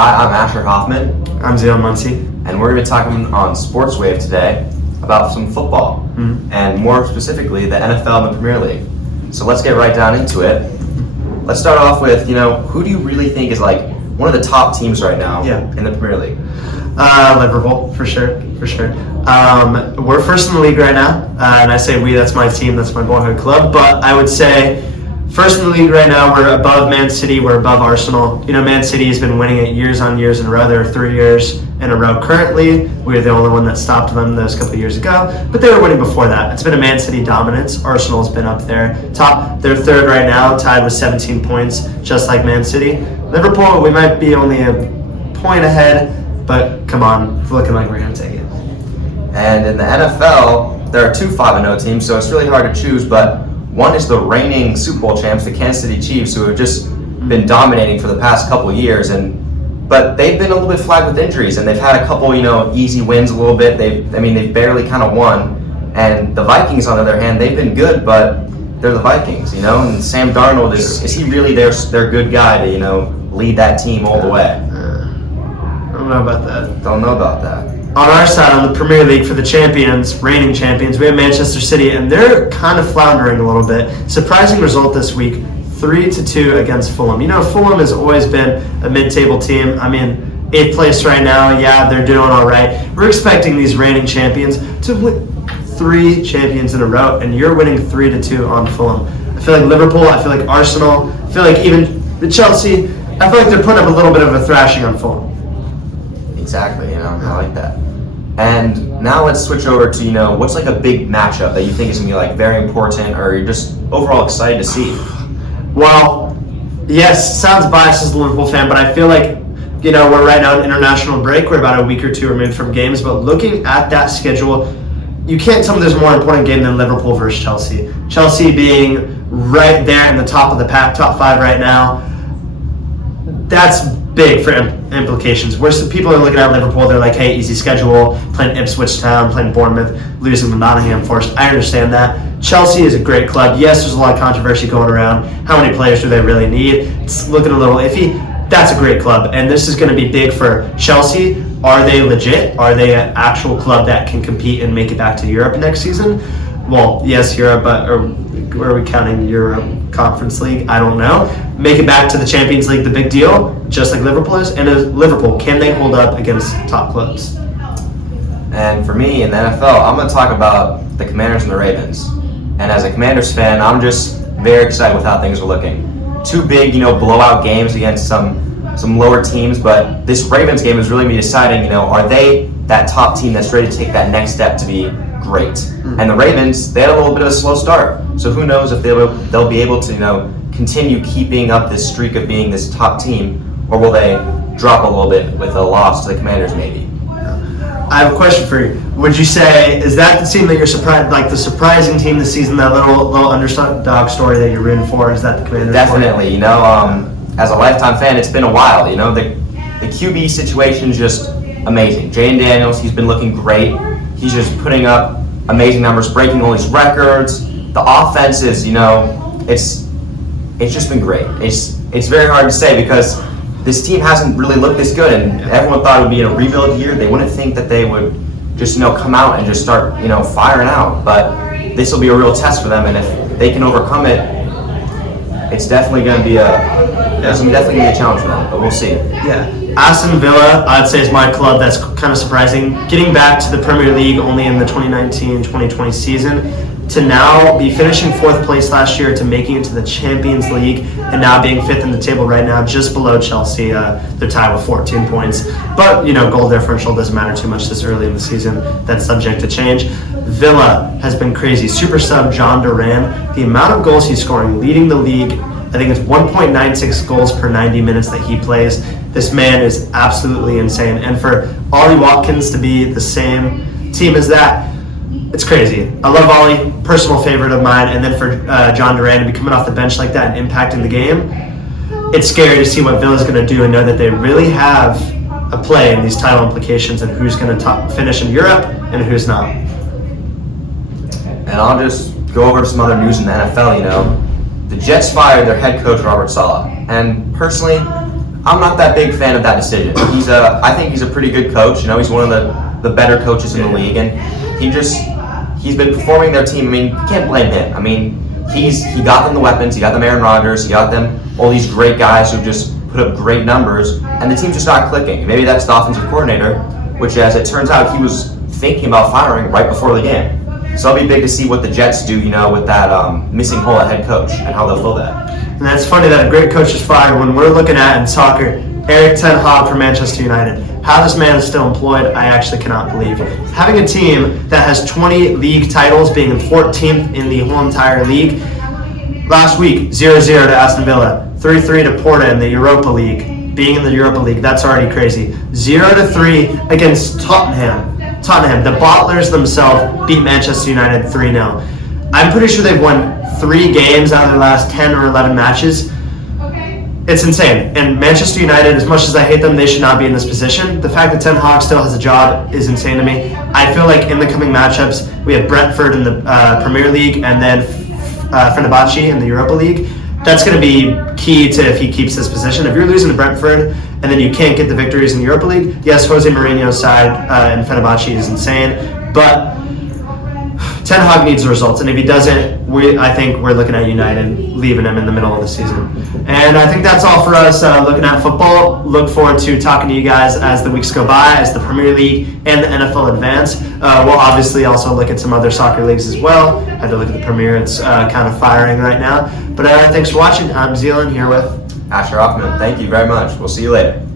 Hi, I'm Asher Hoffman. I'm Zealan, and we're going to be talking on Sports Wave today about some football, and more specifically the NFL and the Premier League. So let's get right down into it. Let's start off with, who do you really think is like one of the top teams right now in the Premier League? Liverpool, for sure. We're first in the league right now, and I say we, that's my team, that's my boyhood club, but I would say first in the league right now, we're above Man City, we're above Arsenal. Man City has been winning it years on years in a row. They're 3 years in a row currently. We're the only one that stopped them those couple of years ago, but they were winning before that. It's been a Man City dominance. Arsenal's been up there. They're third right now, tied with 17 points, just like Man City. Liverpool, we might be only a point ahead, but come on, it's looking like we're going to take it. And in the NFL, there are two 5-0 teams, so it's really hard to choose, but one is the reigning Super Bowl champs, the Kansas City Chiefs, who have just been dominating for the past couple of years, but they've been a little bit flagged with injuries, and they've had a couple, easy wins a little bit. They've barely kind of won. And the Vikings, on the other hand, they've been good, but they're the Vikings, and Sam Darnold is he really their good guy to lead that team all the way? I don't know about that. Don't know about that. On our side, on the Premier League, for the reigning champions, we have Manchester City, and they're kind of floundering a little bit. Surprising result this week, 3-2 against Fulham. Fulham has always been a mid-table team. 8th place right now. Yeah, they're doing all right. We're expecting these reigning champions to win 3 champions in a row, and you're winning 3-2 on Fulham. I feel like Liverpool, I feel like Arsenal, I feel like even the Chelsea, I feel like they're putting up a little bit of a thrashing on Fulham. Exactly, I like that. And now let's switch over to, what's like a big matchup that you think is going to be like very important, or you're just overall excited to see? Well, yes, sounds biased as a Liverpool fan, but I feel like, we're right now in international break. We're about a week or two removed from games, but looking at that schedule, you can't tell me there's a more important game than Liverpool versus Chelsea. Chelsea being right there in the top of the pack, top 5 right now. That's big for implications. Where people are looking at Liverpool, they're like, hey, easy schedule, playing Ipswich Town, playing Bournemouth, losing to Nottingham Forest. I understand that. Chelsea is a great club. Yes, there's a lot of controversy going around. How many players do they really need? It's looking a little iffy. That's a great club, and this is going to be big for Chelsea. Are they legit? Are they an actual club that can compete and make it back to Europe next season? Well, yes, Europe, but are we counting Europe Conference League? I don't know. Make it back to the Champions League, the big deal, just like Liverpool is. And as Liverpool, can they hold up against top clubs? And for me, in the NFL, I'm going to talk about the Commanders and the Ravens. And as a Commanders fan, I'm just very excited with how things are looking. 2 big, blowout games against some lower teams, but this Ravens game is really going to be deciding, are they that top team that's ready to take that next step to be great? And the Ravens, they had a little bit of a slow start, so who knows if they'll be able to continue keeping up this streak of being this top team, or will they drop a little bit with a loss to the Commanders maybe? I have a question for you. Would you say, is that the team that you're surprised, like the surprising team this season, that little underdog story that you're rooting for? Is that the Commanders? Definitely. As a lifetime fan, it's been a while. The QB situation is just amazing. Jayden Daniels, he's been looking great. He's just putting up amazing numbers, breaking all these records. The offense is, it's just been great. It's very hard to say because this team hasn't really looked this good, and everyone thought it would be a rebuild year. They wouldn't think that they would just, come out and just start, firing out. But this will be a real test for them, and if they can overcome it, it's definitely going to be a challenge for them. But we'll see. Yeah. Aston Villa, I'd say, is my club. That's kind of surprising. Getting back to the Premier League only in the 2019-2020 season, to now be finishing 4th place last year, to making it to the Champions League, and now being 5th in the table right now, just below Chelsea. They're tied with 14 points. But, goal differential doesn't matter too much this early in the season. That's subject to change. Villa has been crazy. Super sub John Duran, the amount of goals he's scoring, leading the league. I think it's 1.96 goals per 90 minutes that he plays. This man is absolutely insane. And for Ollie Watkins to be the same team as that, it's crazy. I love Ollie, personal favorite of mine. And then for John Duran to be coming off the bench like that and impacting the game, it's scary to see what Villa's going to do and know that they really have a play in these title implications and who's going to finish in Europe and who's not. And I'll just go over some other news in the NFL. The Jets fired their head coach, Robert Saleh. And personally, I'm not that big fan of that decision. I think he's a pretty good coach. You know, he's one of the better coaches in the league, and he's been performing their team. I mean, you can't blame him. I mean, he got them the weapons. He got them Aaron Rodgers. He got them all these great guys who just put up great numbers, and the team's just not clicking. Maybe that's the offensive coordinator, which, as it turns out, he was thinking about firing right before the game. So it'll be big to see what the Jets do, you know, with that missing hole at head coach and how they'll fill that. And that's funny that a great coach is fired when we're looking at in soccer, Erik ten Hag for Manchester United. How this man is still employed, I actually cannot believe. Having a team that has 20 league titles, being in 14th in the whole entire league. Last week, 0-0 to Aston Villa, 3-3 to Porto in the Europa League. Being in the Europa League, that's already crazy. 0-3 against Tottenham. The Bottlers themselves beat Manchester United 3-0. I'm pretty sure they've won 3 games out of their last 10 or 11 matches. It's insane. And Manchester United, as much as I hate them, they should not be in this position. The fact that Ten Hag still has a job is insane to me. I feel like in the coming matchups, we have Brentford in the Premier League and then Fenerbahce in the Europa League. That's going to be key to if he keeps this position. If you're losing to Brentford and then you can't get the victories in the Europa League, yes, Jose Mourinho's side in Fenerbahce is insane, but Ten Hag needs the results, and if he doesn't, I think we're looking at United leaving him in the middle of the season. And I think that's all for us looking at football. Look forward to talking to you guys as the weeks go by, as the Premier League and the NFL advance. We'll obviously also look at some other soccer leagues as well. Had to look at the Premier. It's kind of firing right now. But thanks for watching. I'm Zealan here with Asher Hoffman, thank you very much. We'll see you later.